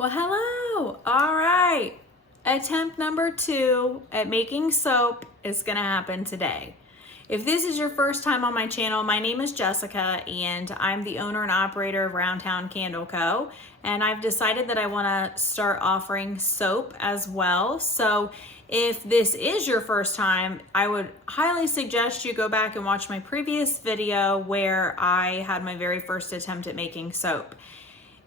Well, hello. All right. Attempt number 2 at making soap is going to happen today. If this is your first time on my channel, my name is Jessica and I'm the owner and operator of Roundtown Candle Co. And I've decided that I want to start offering soap as well. So if this is your first time, I would highly suggest you go back and watch my previous video where I had my very first attempt at making soap.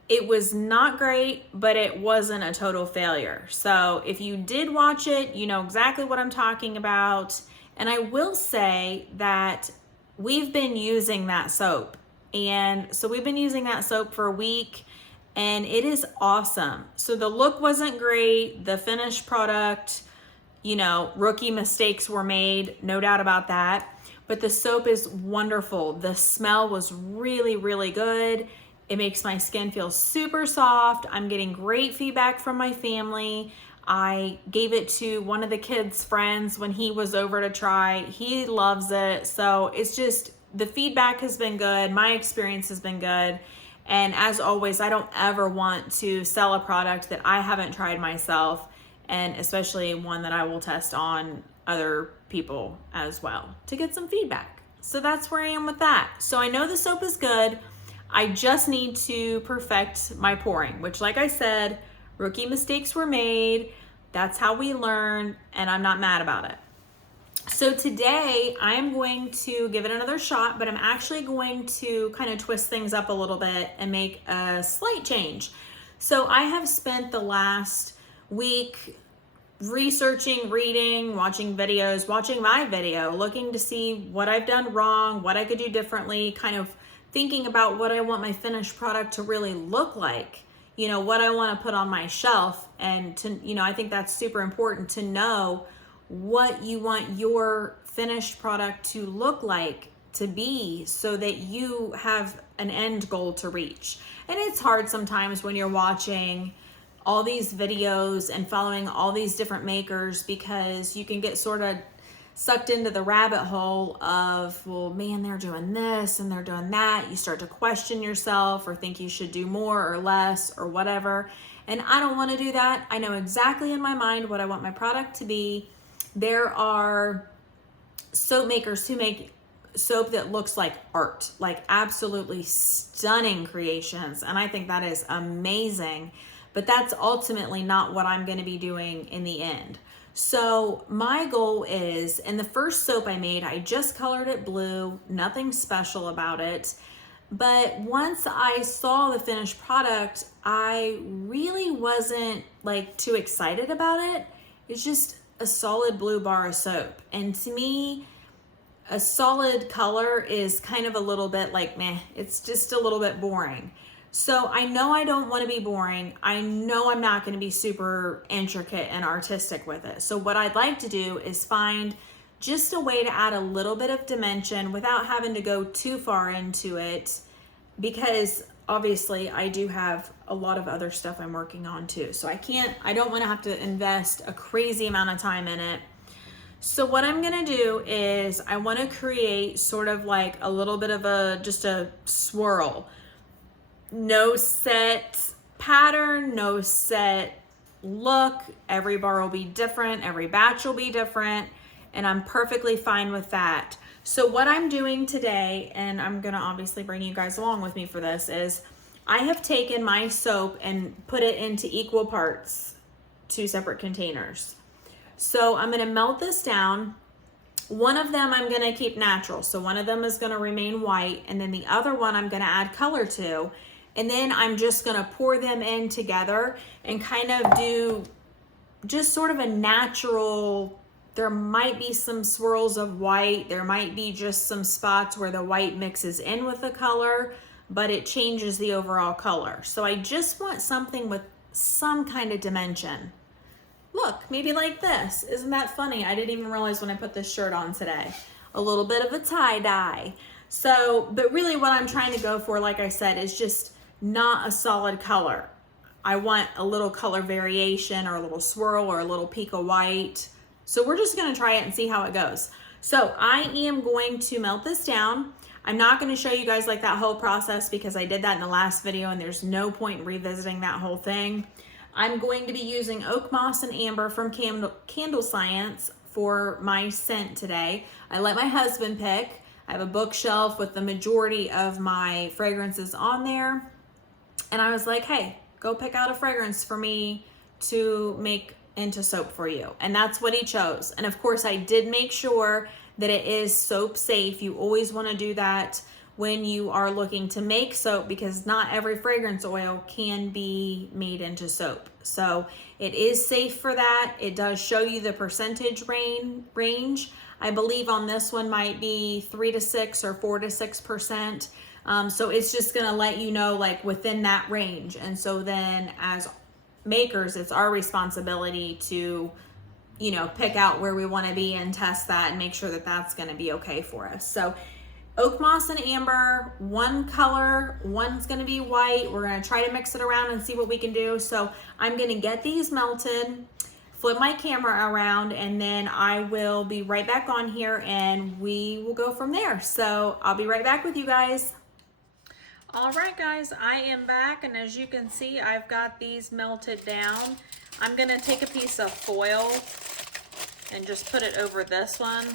It was not great, but it wasn't a total failure. So if you did watch it, you know exactly what I'm talking about. And I will say that we've been using that soap. And so we've been using that soap for a week and it is awesome. So the look wasn't great. The finished product, you know, rookie mistakes were made, no doubt about that. But the soap is wonderful. The smell was really, really good. It makes my skin feel super soft. I'm getting great feedback from my family. I gave it to one of the kids' friends when he was over to try. He loves it. So it's just, the feedback has been good. My experience has been good. And as always, I don't ever want to sell a product that I haven't tried myself, and especially one that I will test on other people as well to get some feedback. So that's where I am with that. So I know the soap is good. I just need to perfect my pouring, which, like I said, rookie mistakes were made. That's how we learn, and I'm not mad about it. So today I am going to give it another shot, but I'm actually going to kind of twist things up a little bit and make a slight change. So I have spent the last week researching, reading, watching videos, watching my video, looking to see what I've done wrong, what I could do differently, kind of thinking about what I want my finished product to really look like, you know, what I want to put on my shelf. And to, you know, I think that's super important to know what you want your finished product to look like, to be, so that you have an end goal to reach. And it's hard sometimes when you're watching all these videos and following all these different makers, because you can get sort of sucked into the rabbit hole of, well, man, they're doing this and they're doing that. You start to question yourself or think you should do more or less or whatever. And I don't want to do that. I know exactly in my mind what I want my product to be. There are soap makers who make soap that looks like art, like absolutely stunning creations. And I think that is amazing. But that's ultimately not what I'm going to be doing in the end. So my goal is, and the first soap I made, I just colored it blue, nothing special about it. But once I saw the finished product, I really wasn't like too excited about it. It's just a solid blue bar of soap. And to me, a solid color is kind of a little bit like meh, it's just a little bit boring. So I know I don't want to be boring. I know I'm not going to be super intricate and artistic with it. So what I'd like to do is find just a way to add a little bit of dimension without having to go too far into it, because obviously I do have a lot of other stuff I'm working on too. So I don't want to have to invest a crazy amount of time in it. So what I'm going to do is I want to create sort of like a little bit of just a swirl. No set pattern, no set look. Every bar will be different. Every batch will be different. And I'm perfectly fine with that. So what I'm doing today, and I'm going to obviously bring you guys along with me for this, is I have taken my soap and put it into equal parts, 2 separate containers. So I'm going to melt this down. One of them I'm going to keep natural. So one of them is going to remain white. And then the other one I'm going to add color to. And then I'm just going to pour them in together and kind of do just sort of a natural, there might be some swirls of white. There might be just some spots where the white mixes in with the color, but it changes the overall color. So I just want something with some kind of dimension. Look, maybe like this. Isn't that funny? I didn't even realize when I put this shirt on today. A little bit of a tie-dye. So, but really what I'm trying to go for, like I said, is just not a solid color. I want a little color variation or a little swirl or a little peak of white. So we're just going to try it and see how it goes. So I am going to melt this down. I'm not going to show you guys like that whole process because I did that in the last video and there's no point in revisiting that whole thing. I'm going to be using Oak Moss and Amber from Candle Science for my scent today. I let my husband pick. I have a bookshelf with the majority of my fragrances on there. And I was like, hey, go pick out a fragrance for me to make into soap for you. And that's what he chose. And of course, I did make sure that it is soap safe. You always want to do that when you are looking to make soap because not every fragrance oil can be made into soap. So it is safe for that. It does show you the percentage range. I believe on this one might be 3 to 6 or 4 to 6%. So it's just going to let you know like within that range. And so then as makers, it's our responsibility to, you know, pick out where we want to be and test that and make sure that that's going to be okay for us. So Oak Moss and Amber, one color, one's going to be white. We're going to try to mix it around and see what we can do. So I'm going to get these melted, flip my camera around, and then I will be right back on here and we will go from there. So I'll be right back with you guys. All right, guys, I am back, and as you can see, I've got these melted down. I'm gonna take a piece of foil and just put it over this one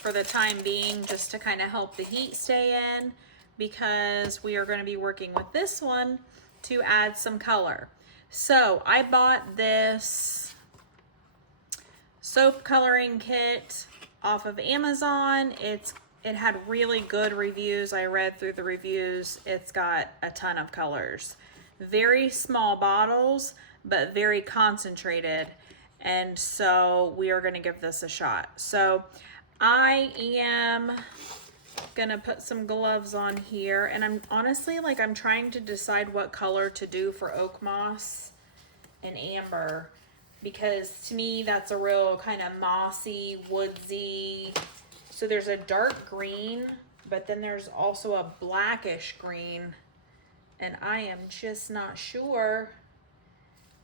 for the time being, just to kind of help the heat stay in, because we are gonna be working with this one to add some color. So I bought this soap coloring kit off of Amazon. It had really good reviews. I read through the reviews. It's got a ton of colors. Very small bottles, but very concentrated. And so we are gonna give this a shot. So I am gonna put some gloves on here, and I'm honestly, like, I'm trying to decide what color to do for Oak Moss and Amber, because to me, that's a real kind of mossy, woodsy. So there's a dark green, but then there's also a blackish green, and I am just not sure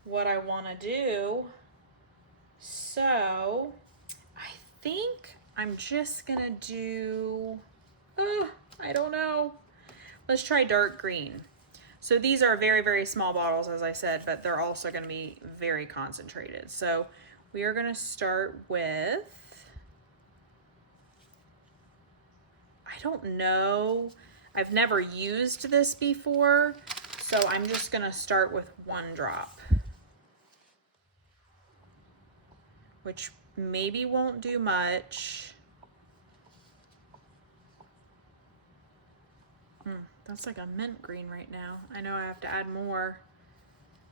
what I want to do. So I think I'm just gonna do, I don't know. Let's try dark green. So these are very, very small bottles, as I said, but they're also gonna be very concentrated. So we are gonna start with, I don't know. I've never used this before, so I'm just gonna start with 1 drop, which maybe won't do much. That's like a mint green right now. I know I have to add more,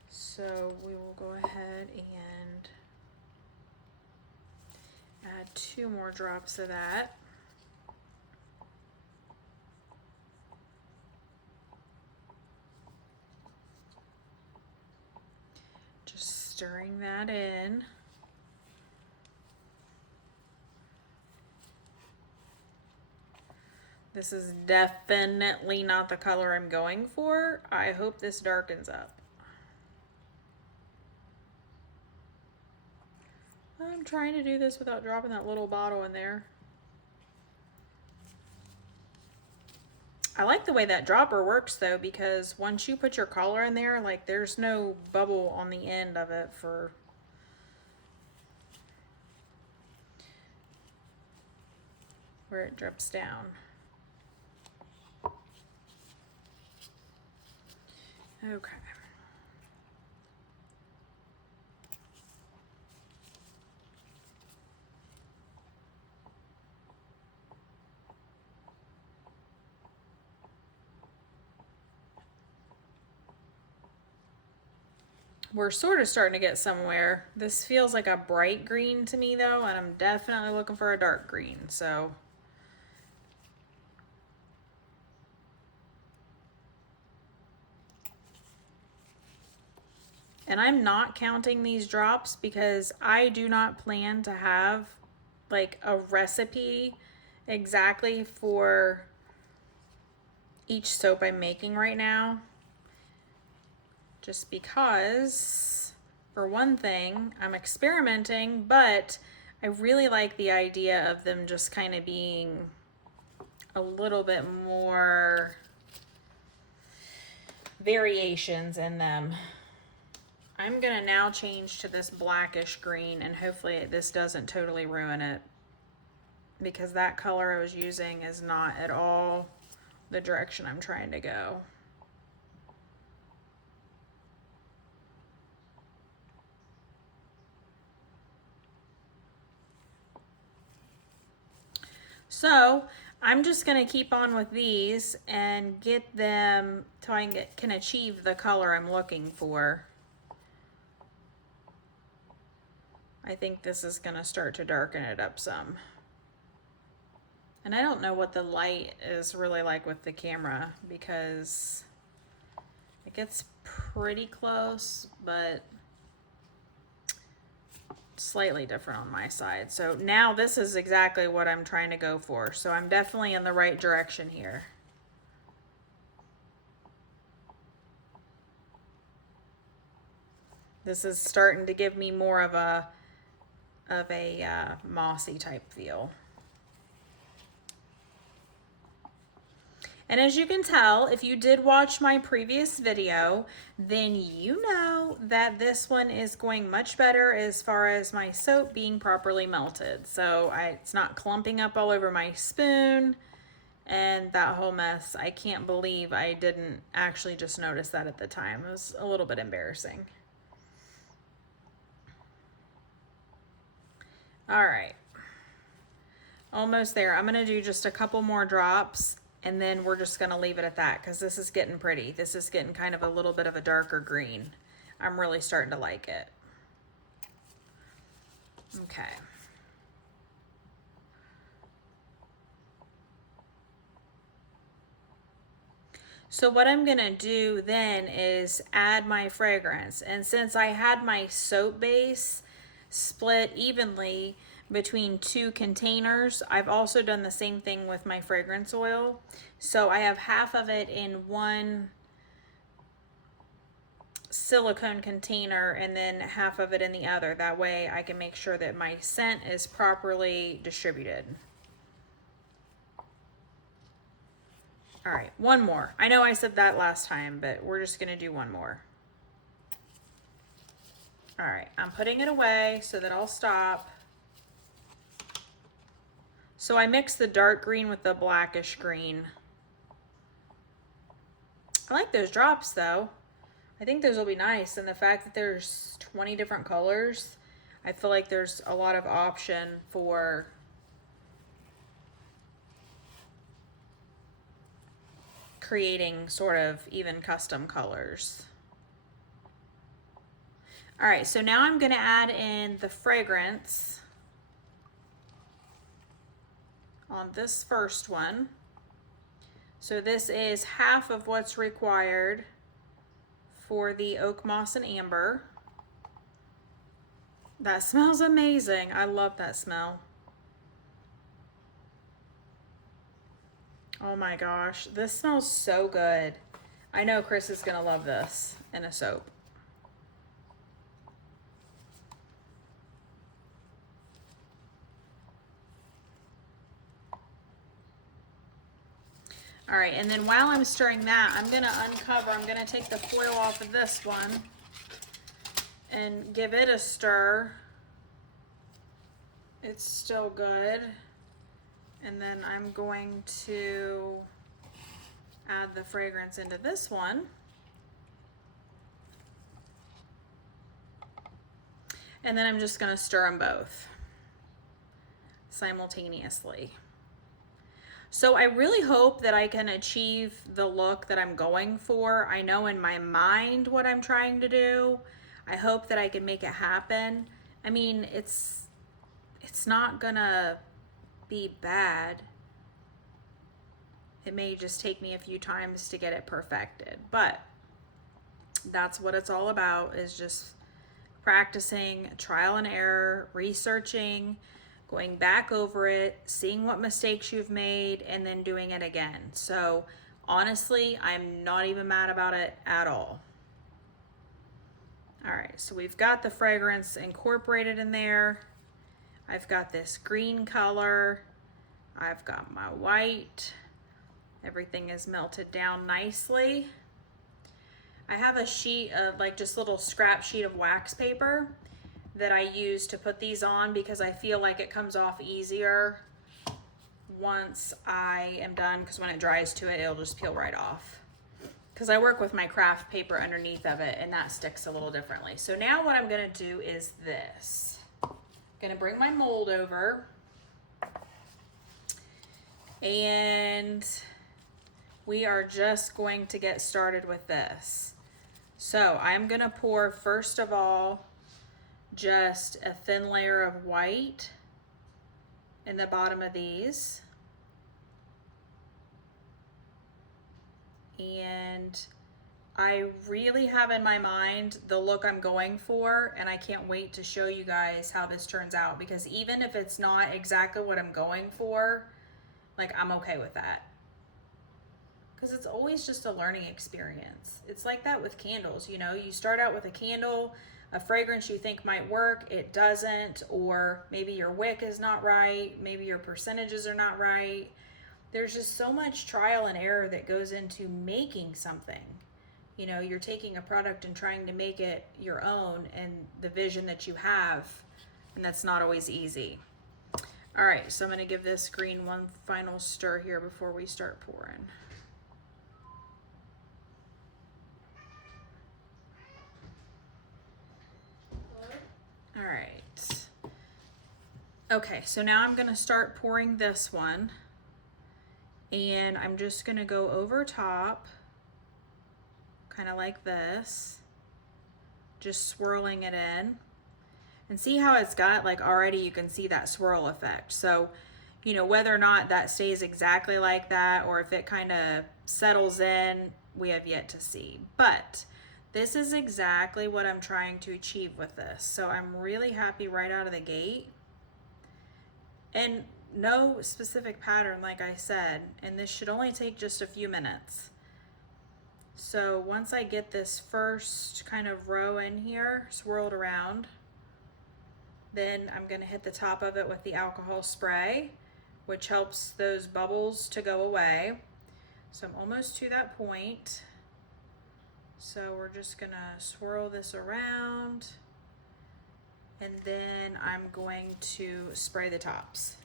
so we will go ahead and add 2 more drops of that. Stirring that in. This is definitely not the color I'm going for. I hope this darkens up. I'm trying to do this without dropping that little bottle in there. I like the way that dropper works though, because once you put your color in there, like, there's no bubble on the end of it for where it drips down. Okay. We're sort of starting to get somewhere. This feels like a bright green to me though, and I'm definitely looking for a dark green, so. And I'm not counting these drops because I do not plan to have like a recipe exactly for each soap I'm making right now. Just because, for one thing, I'm experimenting, but I really like the idea of them just kind of being a little bit more variations in them. I'm gonna now change to this blackish green, and hopefully this doesn't totally ruin it, because that color I was using is not at all the direction I'm trying to go. So I'm just gonna keep on with these and get them till I can achieve the color I'm looking for. I think this is gonna start to darken it up some. And I don't know what the light is really like with the camera, because it gets pretty close, but slightly different on my side. So now this is exactly what I'm trying to go for. So I'm definitely in the right direction here. This is starting to give me more of a mossy type feel. And as you can tell, if you did watch my previous video, then you know that this one is going much better as far as my soap being properly melted. So it's not clumping up all over my spoon and that whole mess. I can't believe I didn't actually just notice that at the time. It was a little bit embarrassing. All right, almost there. I'm gonna do just a couple more drops, and then we're just gonna leave it at that, because this is getting pretty. This is getting kind of a little bit of a darker green. I'm really starting to like it. Okay. So what I'm gonna do then is add my fragrance. And since I had my soap base split evenly between 2 containers, I've also done the same thing with my fragrance oil. So I have half of it in one silicone container and then half of it in the other. That way I can make sure that my scent is properly distributed. All right, one more. I know I said that last time, but we're just gonna do one more. All right, I'm putting it away so that I'll stop. So I mixed the dark green with the blackish green. I like those drops though. I think those will be nice. And the fact that there's 20 different colors, I feel like there's a lot of option for creating sort of even custom colors. All right, so now I'm gonna add in the fragrance on this first one. So this is half of what's required for the oak moss and amber. That smells amazing. I love that smell. Oh my gosh, this smells so good. I know Chris is gonna love this in a soap. All right, and then while I'm stirring that, I'm gonna take the foil off of this one and give it a stir. It's still good. And then I'm going to add the fragrance into this one. And then I'm just gonna stir them both simultaneously. So I really hope that I can achieve the look that I'm going for. I know in my mind what I'm trying to do. I hope that I can make it happen. I mean, it's not gonna be bad. It may just take me a few times to get it perfected, but that's what it's all about, is just practicing, trial and error, researching, going back over it, seeing what mistakes you've made, and then doing it again. So honestly, I'm not even mad about it at all. All right, so we've got the fragrance incorporated in there. I've got this green color. I've got my white. Everything is melted down nicely. I have a sheet of like just little scrap sheet of wax paper that I use to put these on because I feel like it comes off easier once I am done, because when it dries to it, it'll just peel right off. Because I work with my craft paper underneath of it and that sticks a little differently. So now what I'm gonna do is this. I'm gonna bring my mold over and we are just going to get started with this. So I'm gonna pour, first of all, just a thin layer of white in the bottom of these. And I really have in my mind the look I'm going for, and I can't wait to show you guys how this turns out, because even if it's not exactly what I'm going for, like, I'm okay with that. Because it's always just a learning experience. It's like that with candles, you know, you start out with a candle, a fragrance you think might work, it doesn't, or maybe your wick is not right, maybe your percentages are not right. There's just so much trial and error that goes into making something. You know, you're taking a product and trying to make it your own and the vision that you have, and that's not always easy. All right, so I'm gonna give this green one final stir here before we start pouring. All right. Okay, so now I'm gonna start pouring this one. And I'm just gonna go over top, kind of like this, just swirling it in. And see how it's got, like, already you can see that swirl effect. So, you know, whether or not that stays exactly like that or if it kind of settles in, we have yet to see. But this is exactly what I'm trying to achieve with this. So I'm really happy right out of the gate. And no specific pattern, like I said, and this should only take just a few minutes. So once I get this first kind of row in here swirled around, then I'm going to hit the top of it with the alcohol spray, which helps those bubbles to go away. So I'm almost to that point. So we're just going to swirl this around, and then I'm going to spray the tops,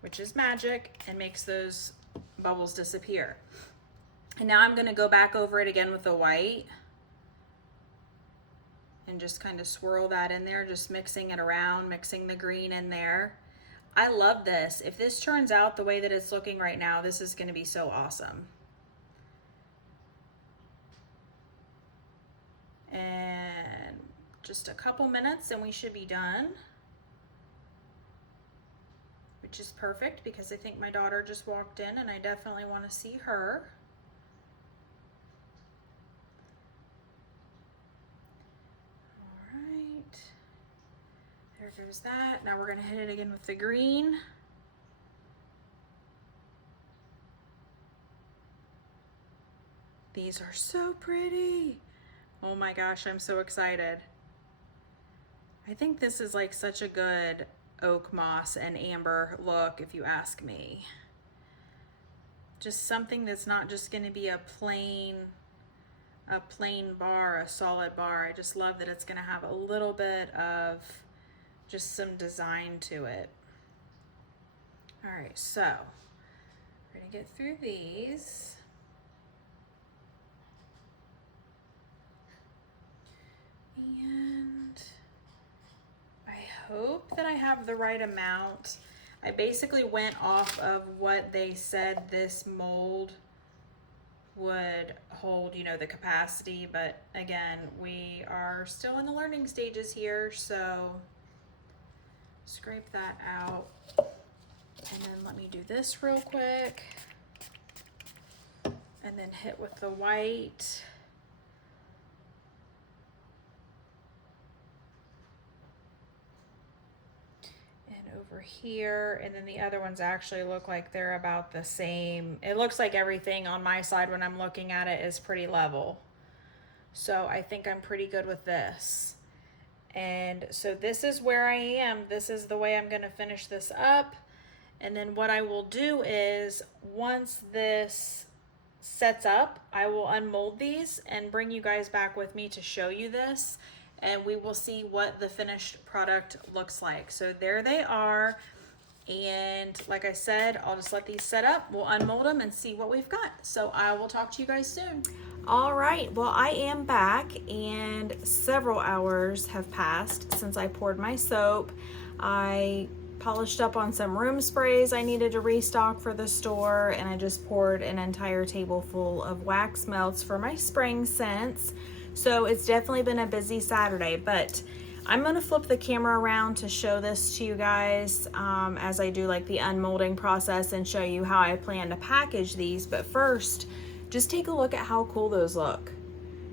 which is magic and makes those bubbles disappear. And now I'm gonna go back over it again with the white and just kind of swirl that in there, just mixing it around, mixing the green in there. I love this. If this turns out the way that it's looking right now, this is gonna be so awesome. And just a couple minutes and we should be done, which is perfect because I think my daughter just walked in and I definitely want to see her. All right, there goes that. Now we're going to hit it again with the green. These are so pretty. Oh my gosh, I'm so excited. I think this is like such a good oak moss and amber look, if you ask me. Just something that's not just going to be a plain bar, a solid bar. I just love that it's going to have a little bit of just some design to it. All right, so we're going to get through these. And I hope that I have the right amount. I basically went off of what they said this mold would hold, you know, the capacity, but again, we are still in the learning stages here, so scrape that out. And then let me do this real quick. And then hit with the white. Over here, and then the other ones actually look like they're about the same. It looks like everything on my side when I'm looking at it is pretty level. So I think I'm pretty good with this. And so this is where I am. This is the way I'm going to finish this up. And then what I will do is once this sets up, I will unmold these and bring you guys back with me to show you this, and we will see what the finished product looks like. So there they are. And like I said, I'll just let these set up. We'll unmold them and see what we've got. So I will talk to you guys soon. All right, well, I am back and several hours have passed since I poured my soap. I polished up on some room sprays I needed to restock for the store, and I just poured an entire table full of wax melts for my spring scents. So it's definitely been a busy Saturday, but I'm going to flip the camera around to show this to you guys as I do like the unmolding process and show you how I plan to package these. But first, just take a look at how cool those look.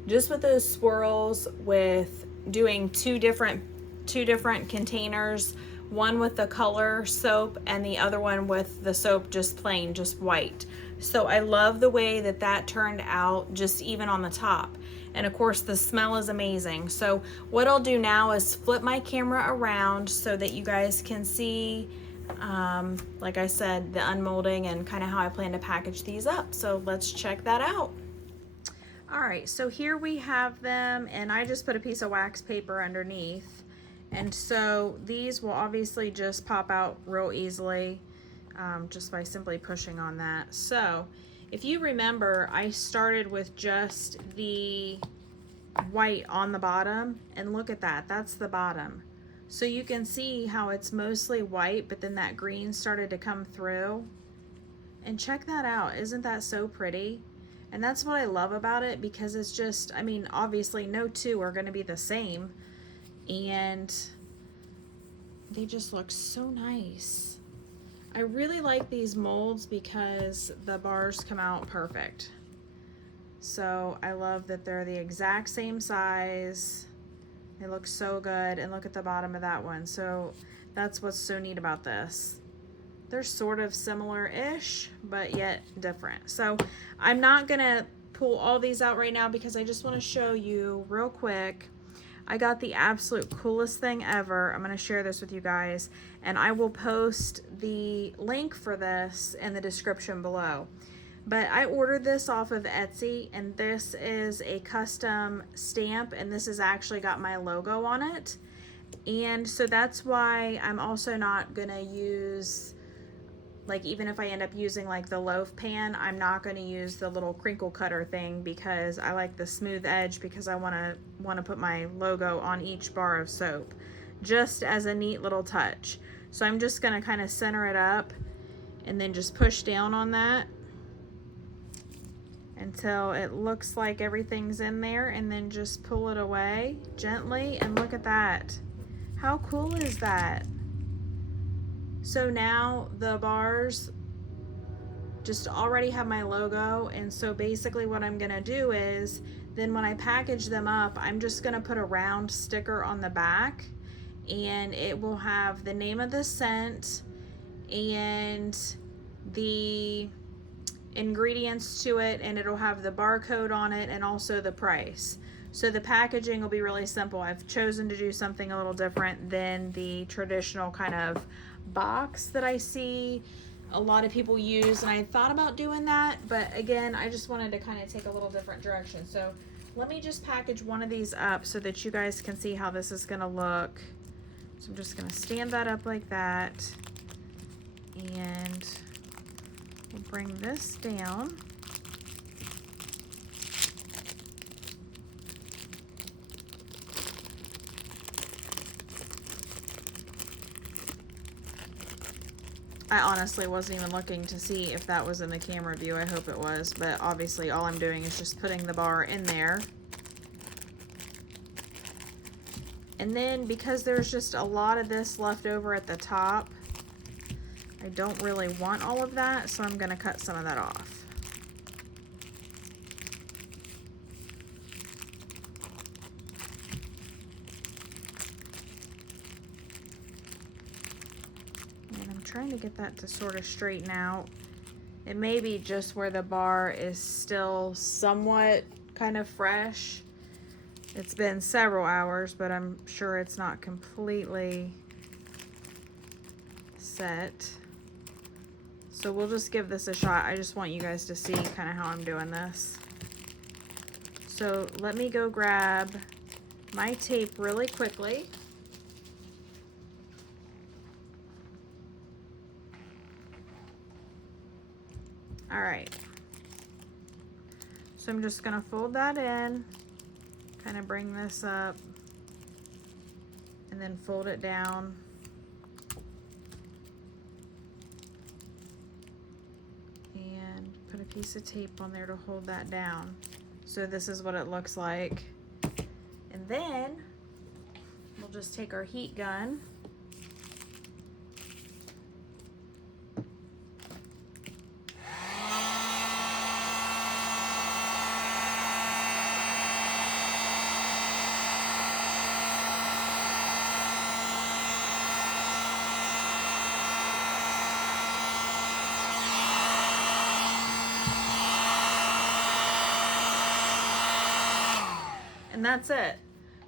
Just with those swirls, with doing two different containers, one with the color soap and the other one with the soap just plain, just white. So I love the way that that turned out, just even on the top. And of course the smell is amazing. So what I'll do now is flip my camera around so that you guys can see, like I said, the unmolding and kind of how I plan to package these up. So let's check that out. All right, so here we have them, and I just put a piece of wax paper underneath. And so these will obviously just pop out real easily just by simply pushing on that. So if you remember, I started with just the white on the bottom, and look at that, that's the bottom. So you can see how it's mostly white, but then that green started to come through. And check that out, isn't that so pretty? And that's what I love about it, because it's just, I mean, obviously no two are gonna be the same, and they just look so nice. I really like these molds because the bars come out perfect. So I love that they're the exact same size. They look so good, and look at the bottom of that one. So that's what's so neat about this. They're sort of similar-ish, but yet different. So I'm not gonna pull all these out right now because I just wanna show you real quick. I got the absolute coolest thing ever. I'm gonna share this with you guys, and I will post the link for this in the description below. But I ordered this off of Etsy, and this is a custom stamp, and this has actually got my logo on it. And so that's why I'm also not gonna use, like, even if I end up using like the loaf pan, I'm not going to use the little crinkle cutter thing, because I like the smooth edge, because I want to put my logo on each bar of soap, just as a neat little touch. So I'm just going to kind of center it up and then just push down on that until it looks like everything's in there, and then just pull it away gently. And look at that. How cool is that? So now the bars just already have my logo, and so basically what I'm gonna do is, then when I package them up, I'm just gonna put a round sticker on the back, and it will have the name of the scent and the ingredients to it, and it'll have the barcode on it and also the price. So the packaging will be really simple. I've chosen to do something a little different than the traditional kind of box that I see a lot of people use, and I thought about doing that, but again, I just wanted to kind of take a little different direction. So let me just package one of these up so that you guys can see how this is gonna look. So I'm just gonna stand that up like that, and we'll bring this down. I honestly wasn't even looking to see if that was in the camera view. I hope it was, but obviously all I'm doing is just putting the bar in there. And then because there's just a lot of this left over at the top, I don't really want all of that, so I'm gonna cut some of that off. Trying to get that to sort of straighten out. It may be just where the bar is still somewhat kind of fresh. It's been several hours, but I'm sure it's not completely set. So we'll just give this a shot. I just want you guys to see kind of how I'm doing this. So let me go grab my tape really quickly. All right. So I'm just gonna fold that in, kind of bring this up, and then fold it down. And put a piece of tape on there to hold that down. So this is what it looks like. And then we'll just take our heat gun. And that's it.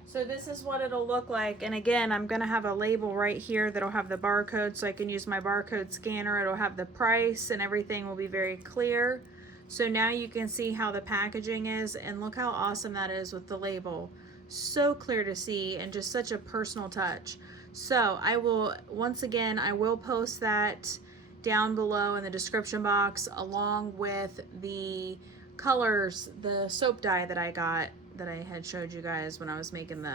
So this is what it'll look like. And again, I'm gonna have a label right here that'll have the barcode, so I can use my barcode scanner. It'll have the price and everything will be very clear. So now you can see how the packaging is, and look how awesome that is with the label. So clear to see and just such a personal touch. So I will, once again, I will post that down below in the description box, along with the colors, the soap dye that I got, that I had showed you guys when I was making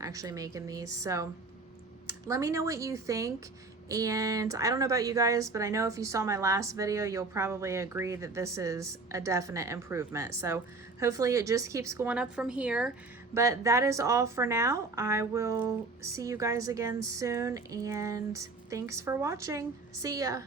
actually making these. So let me know what you think. And I don't know about you guys, but I know if you saw my last video, you'll probably agree that this is a definite improvement. So hopefully it just keeps going up from here. But that is all for now. I will see you guys again soon, and thanks for watching. See ya.